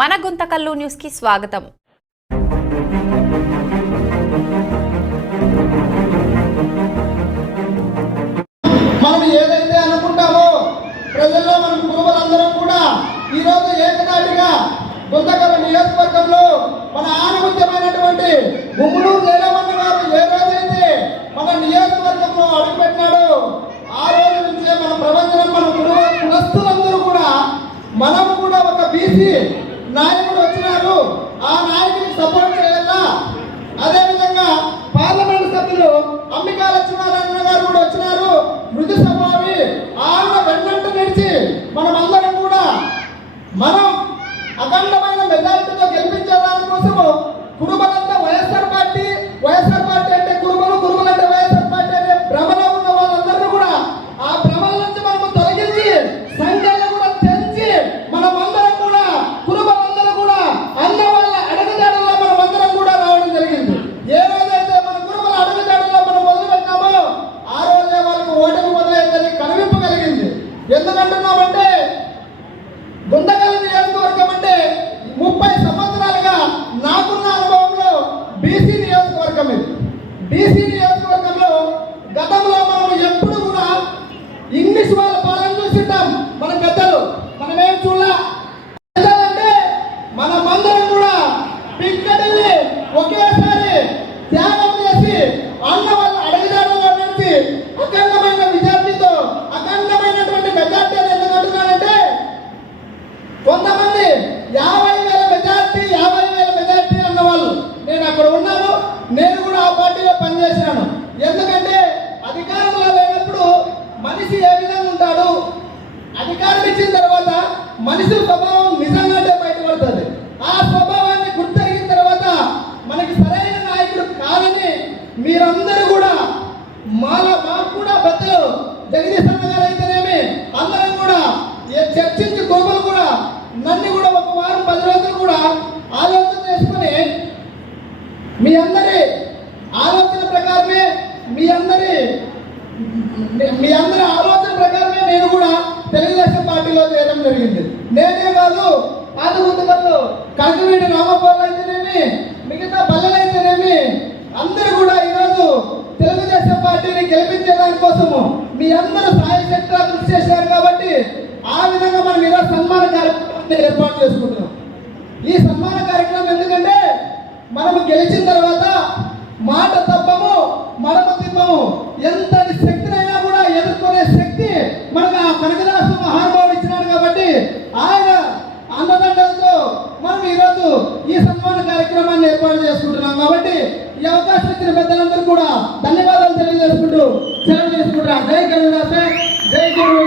మన గుంతకల్లు న్యూస్ కి స్వాగతం. మనం ఏదైతే అనుకుంటామో ప్రజల్లో మనం కురుబలందరం కూడా ఈ రోజు ఏకదాటిగా గుంతకల్లు నియోజకవర్గంలో మన ఆనముత్యమైనటువంటి గుమ్మనూరు జయరామన్న గారు ఏ రోజైతే మన నియోజకవర్గంలో అడుగుపెట్టినాడో ఆ రోజు నుంచే మన ప్రపంచం మన కులస్తులందరూ కూడా మనం కూడా ఒక బీసీ నాయకుడు వచ్చినారు, ఆ నాయకుడికి సపోర్ట్ చేయాలా. అదేవిధంగా పార్లమెంట్ సభ్యులు అంబికా లక్ష్మీనారాయణ గారు కూడా వచ్చినారు, మృదు స్వభావి, ఆవిడ వెన్నంట నడిచి మనమందరం కూడా మనం అఖండమైన మెజారిటీతో గెలిపించేదాని కోసము కురుబలంతా వైఎస్ఆర్ పార్టీ అంటే కురుబలు, కురుబలు అంటే వైఎస్ఆర్ పార్టీ అనే భ్రమలో ఉన్న వాళ్ళందరినీ కూడా ఆ భ్రమల నుంచి మనము తొలగించి సంఖ్యలు కూడా తెంచి మనమందరం కూడా కురుబలందరూ కూడా అన్న వాళ్ళ అడుగుజాడల్లో మనమందరం కూడా రావడం జరిగింది. ఏ రోజైతే మన కురుబల అడుగుజాడల్లో మనం మొదలుపెట్టామో ఆ రోజే వాళ్ళకి ఓటమి మొదలైందని కనువిప్పు కలిగింది. ఎందుకంటున్నామంటే గుంతకల్లు నియోజకవర్గం అంటే 30 సంవత్సరాలుగా నాకున్న అనుభవంలో బీసీ నియోజకవర్గం ఇది. బీసీ నియోజకవర్గంలో గతంలో మనం ఎప్పుడు కూడా ఇంగ్లీష్ వాళ్ళ పాలన చూసింటాం. మన పెద్దలు మనమేం చూడలే. అంటే మనమందరం కూడా పిక్కడిల్లి ఒకేసారి త్యాగం చేసి అన్న వాళ్ళ అడుగుజాడల్లో నుంచి అఖండమైన విద్యార్థితో అఖండమైనటువంటి మెజార్టీ ఎందుకు అంటున్నానంటే కొంతమంది 50,000 మెజార్టీ అన్నవాళ్ళు నేను అక్కడ ఉన్నాను. నేను కూడా ఆ పార్టీలో పనిచేశాను. ఎందుకంటే అధికారంలో లేనప్పుడు మనిషి ఏ విధంగా ఉంటాడు, అధికారం ఇచ్చిన తర్వాత మనిషి స్వభావం నిజంగానే బయటపడుతుంది. ఆ స్వభావాన్ని గుర్తెరిగిన తర్వాత మనకి సరైన నాయకుడు కాదని మీరందరూ కూడా మాకు కూడా పెద్దలు జగదీశ్ అన్న గారు అయితేనేమి అందరం కూడా చర్చించి గోపులు కూడా నన్ను కూడా ఒక వారం 10 రోజులు కూడా ఆలోచన చేసుకుని మీ అందరి ఆలోచన ప్రకారమే మీ అందరి ఆలోచన ప్రకారమే నేను కూడా తెలుగుదేశం పార్టీలో చేయడం జరిగింది. నేనే కాదు పాత గుంతకల్లు కనకవీడి రామపూర్లు అయితేనేమి మిగతా పల్లెలు అయితేనేమి అందరూ కూడా ఈరోజు తెలుగుదేశం పార్టీని గెలిపించేదాని కోసము మీ అందరూ సాయశక్తిగా కృషి చేశారు. కాబట్టి ఆ విధంగా మనం ఈరోజు సన్మాన కార్యక్రమాన్ని ఏర్పాటు చేసుకుంటున్నాం. ఈ సన్మాన కార్యక్రమం ఎందుకంటే మనము గెలిచిన తర్వాత మాట తప్పము, మడమ తిప్పము. ఎంతటి శక్తినైనా కూడా ఎదుర్కొనే శక్తి మనకు ఆ కనకదాసు మహానుభావుడు ఇచ్చినాడు. కాబట్టి ఆయన అన్నదండలతో మనం ఈరోజు ఈ సన్మాన కార్యక్రమాన్ని ఏర్పాటు చేసుకుంటున్నాం. కాబట్టి ఈ అవకాశం ఇచ్చిన పెద్దలందరూ కూడా ధన్యవాదాలు తెలియజేసుకుంటూ సెలవు చేసుకుంటున్నాం. జై కనకదాస, జై గురు.